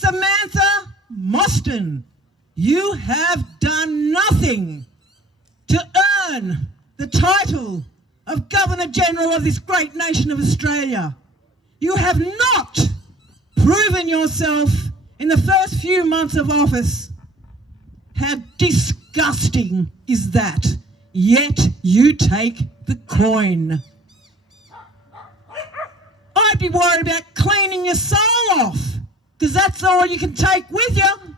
Samantha Mostyn, you have done nothing to earn the title of Governor-General of this great nation of Australia. You have not proven yourself in the first few months of office. How disgusting is that? Yet you take the coin. I'd be worried about cleaning your soul off, because that's all you can take with you,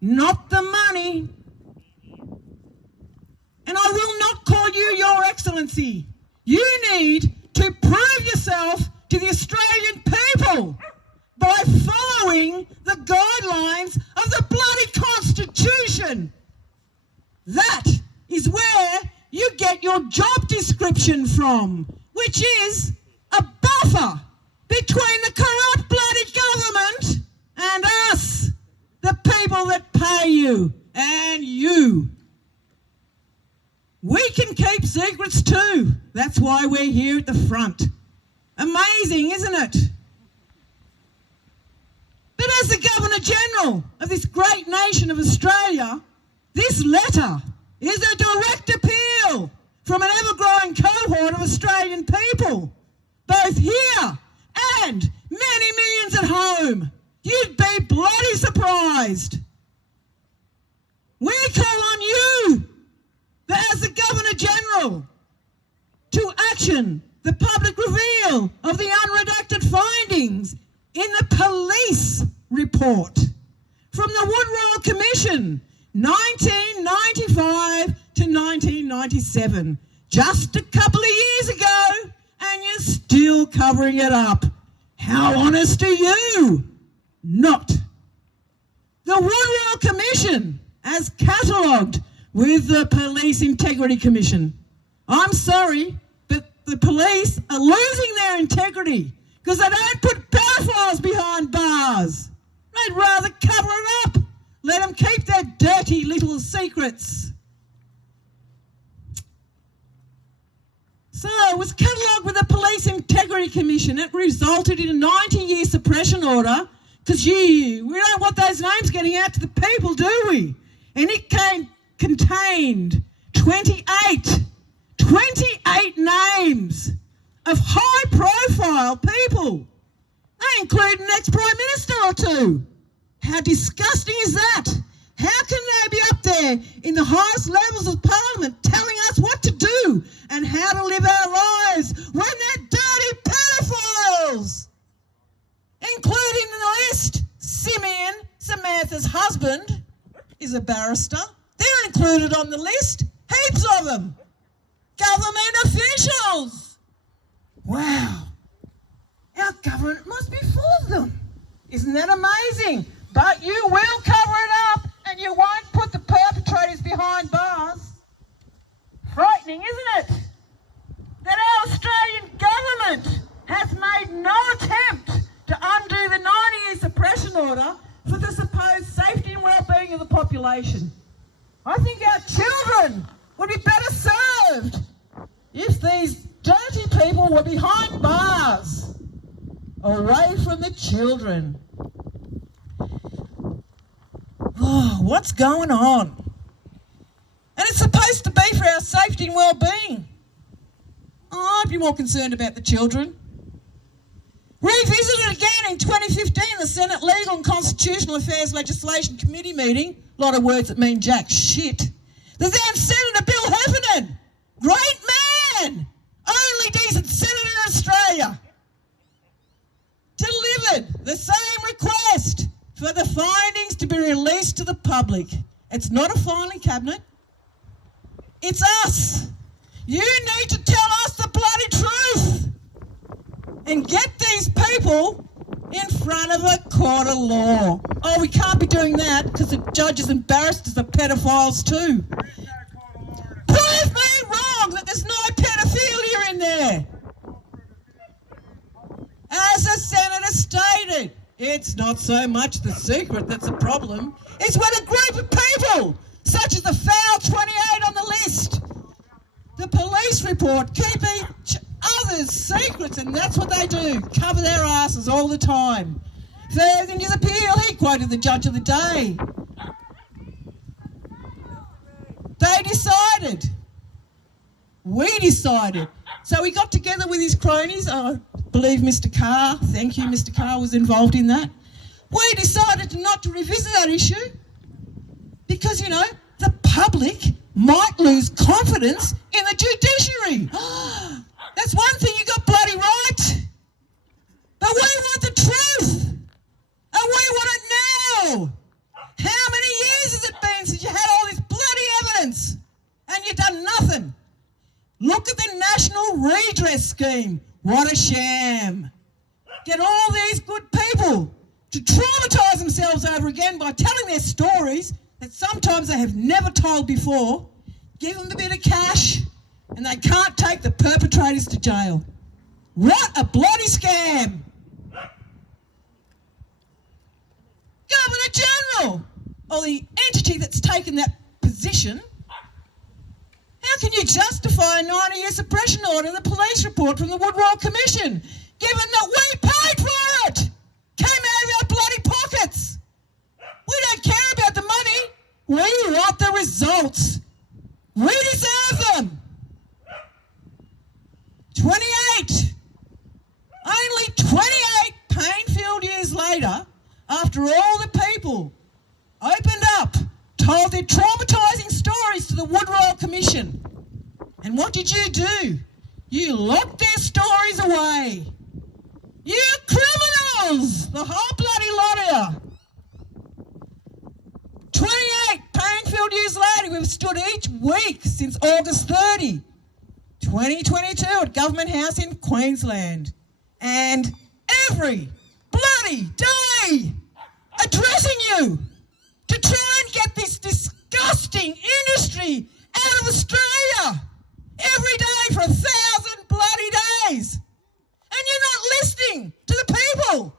not the money. And I will not call you Your Excellency. You need to prove yourself to the Australian people by following the guidelines of the bloody Constitution. That is where you get your job description from, which is a buffer between the corrupt bloody government and us, the people that pay you and you. We can keep secrets too. That's why we're here at the front. Amazing, isn't it? But as the Governor-General of this great nation of Australia, this letter is a direct appeal from an ever-growing cohort of Australian people, both here and many millions at home. You'd be bloody surprised. We call on you, as the Governor-General, to action the public reveal of the unredacted findings in the police report from the Woodrow Commission, 1995 to 1997, just a couple of years ago, and you're still covering it up. How honest are you? Not. The Woodrow Commission, as catalogued with the Police Integrity Commission. I'm sorry, but the police are losing their integrity because they don't put pedophiles behind bars. They'd rather cover it up. Let them keep their dirty little secrets. So it was catalogued with the Police Integrity Commission. It resulted in a 90-year suppression order because, we don't want those names getting out to the people, do we? And it contained 28 names of high-profile people. They include an ex-Prime Minister or two. How disgusting is that? How can they be up there in the highest levels of Parliament telling us what to do and how to live our lives when they're dirty pedophiles? Including in the list, Simeon, Samantha's husband, is a barrister. They're included on the list. Heaps of them. Government officials. Wow. Our government must be full of them. Isn't that amazing? But you will cover it up and you won't put the perpetrators behind bars. Frightening, isn't it? That our Australian government has made no attempt to undo the 90-year suppression order for the supposed safety and well-being of the population. I think our children would be better served if these dirty people were behind bars, away from the children. Oh, what's going on? And it's supposed to be for our safety and well-being. Oh, I'd be more concerned about the children. Revisited again in 2015, the Senate Legal and Constitutional Affairs Legislation Committee meeting. A lot of words that mean jack shit. The then Senator Bill Heffernan, great man, only decent senator in Australia, delivered the same request for the findings to be released to the public. It's not a filing cabinet. It's us. You need to tell us the bloody truth and get these people in front of a court of law. Oh, we can't be doing that because the judges and barristers are pedophiles too. Prove me wrong that there's no pedophilia in there. As the Senator stated, it's not so much the secret that's a problem. It's when a group of people, such as the foul 28 on the list, the police report, keep each other's secrets, and that's what they do, cover their asses all the time. Further in his appeal, he quoted the judge of the day. They decided. We decided. So he got together with his cronies. I believe Mr. Carr, thank you, Mr. Carr was involved in that. We decided not to revisit that issue because, you know, the public might lose confidence in the judiciary. That's one thing you got bloody right. But we want the truth. And we want it now. How many years has it been since you had all this bloody evidence and you've done nothing? Look at the National Redress Scheme. What a sham. Get all these good people to traumatise themselves over again by telling their stories that sometimes they have never told before, give them a bit of cash, and they can't take the perpetrators to jail. What a bloody scam. Governor General, or the entity that's taken that position, how can you justify a 90-year suppression order in the police report from the Woodrow Commission, given that we paid for it? Came out of our bloody pockets. We don't care about the money. We want the results. We deserve them. 28. Only 28 pain-filled years later, after all the people opened up, told their traumatising stories to the Woodrow Commission. And what did you do? You locked their stories away. You criminals! The whole bloody lot of you. 28 pain-filled years later, we've stood each week since August 30, 2022 at Government House in Queensland. And every bloody day addressing you to try and get this disgusting industry out of Australia every day for 1,000 bloody days. And you're not listening to the people.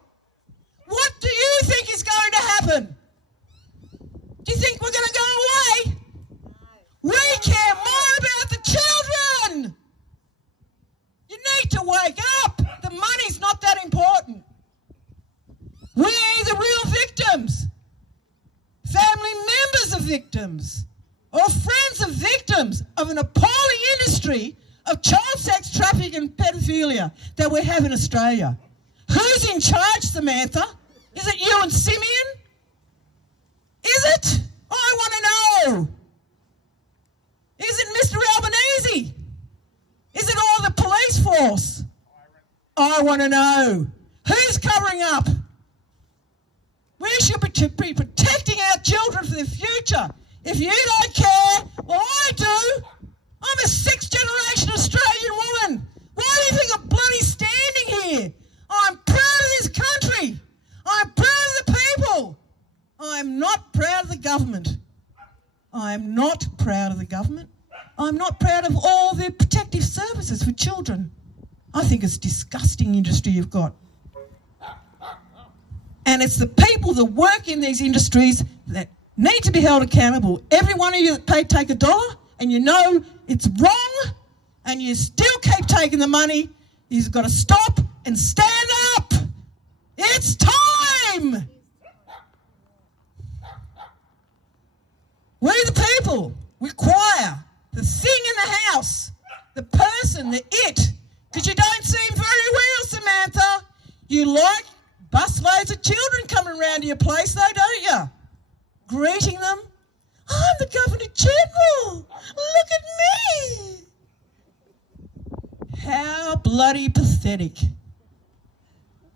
What do you think is going to happen? Do you think we're going to go away? No. We care more about the children. You need to wake up. The money's not that important. We're the real victims. Family members of victims or friends of victims of an appalling industry of child sex trafficking and pedophilia that we have in Australia. Who's in charge, Samantha? Is it you and Simeon? Is it? I want to know. Is it Mr. Albanese? Is it all the police force? I want to know. Who's covering up? We should be protecting our children for the future. If you don't care, well, I do. I'm a sixth-generation Australian woman. Why do you think I'm bloody standing here? I'm proud of this country. I'm proud of the people. I'm not proud of the government. I'm not proud of the government. I'm not proud of all the protective services for children. I think it's a disgusting industry you've got. And it's the people that work in these industries that need to be held accountable. Every one of you that take $1 and you know it's wrong and you still keep taking the money, you've got to stop and stand up. It's time. We the people require the thing in the house, the person, the it, because you don't seem very well, Samantha. You like busloads of children coming around to your place though, don't you? Greeting them. I'm the Governor General. Look at me. How bloody pathetic.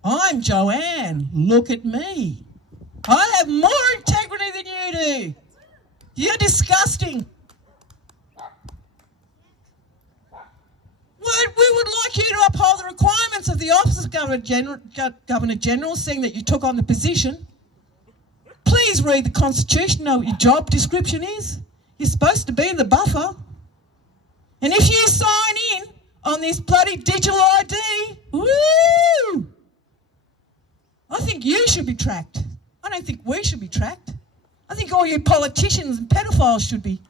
I'm Joanne. Look at me. I have more integrity than you do. You're disgusting. We would like you to uphold the requirements of the Office of Governor General, seeing that you took on the position. Please read the Constitution, know what your job description is. You're supposed to be in the buffer. And if you sign in on this bloody digital ID, woo! I think you should be tracked. I don't think we should be tracked. I think all you politicians and pedophiles should be.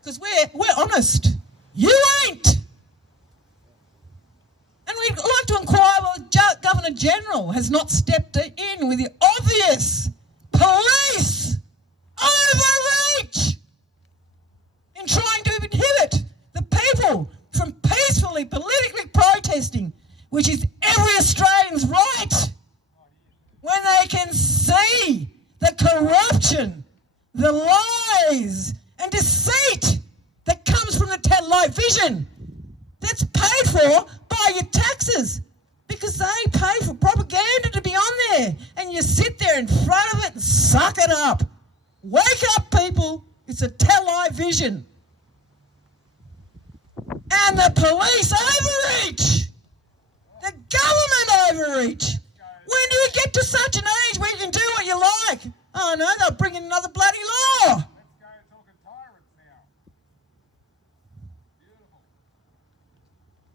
Because we're honest. You ain't. And we'd like to inquire why the Governor General has not stepped in with the obvious police overreach in trying to inhibit the people from peacefully, politically protesting, which is every Australian's right, when they can see the corruption, the lies and deceit that comes from the television that's paid for by your taxes, because they pay for propaganda to be on there, and you sit there in front of it and suck it up. Wake up, people. It's a television. And the police overreach. The government overreach. When do you get to such an age where you can do what you like? Oh no, they'll bring in another bloody law. Let's go talking tyrants now. Beautiful.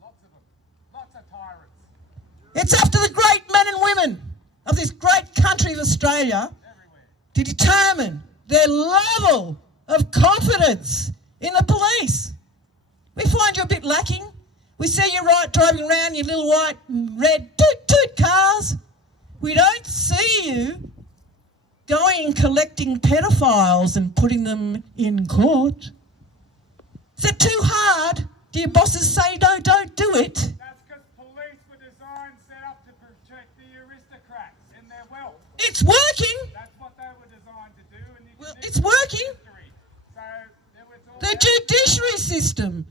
Lots of them. Lots of tyrants. It's up to the great men and women of this great country of Australia to determine their level of confidence in the police. We find you a bit lacking. We see you driving around your little white and red toot-toot cars. We don't see you going and collecting pedophiles and putting them in court. Is it too hard? Do your bosses say, no, don't do it? That's because police were designed, set up to protect the aristocrats and their wealth. It's working. That's what they were designed to do. And Well, it's working. So there was all The judiciary system.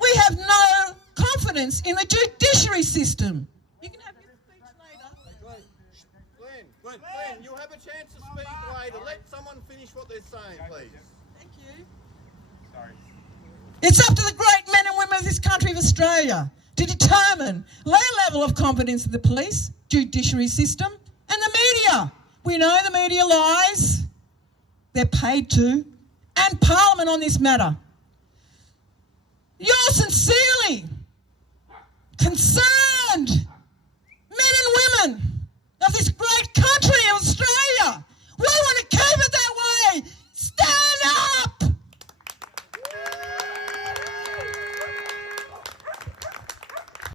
We have no confidence in the judiciary system. You can have your speech later. Glenn, you'll have a chance to speak later. Let someone finish what they're saying, please. Thank you. Sorry. It's up to the great men and women of this country of Australia to determine their level of competence in the police, judiciary system and the media. We know the media lies. They're paid to. And Parliament on this matter. You're sincerely concerned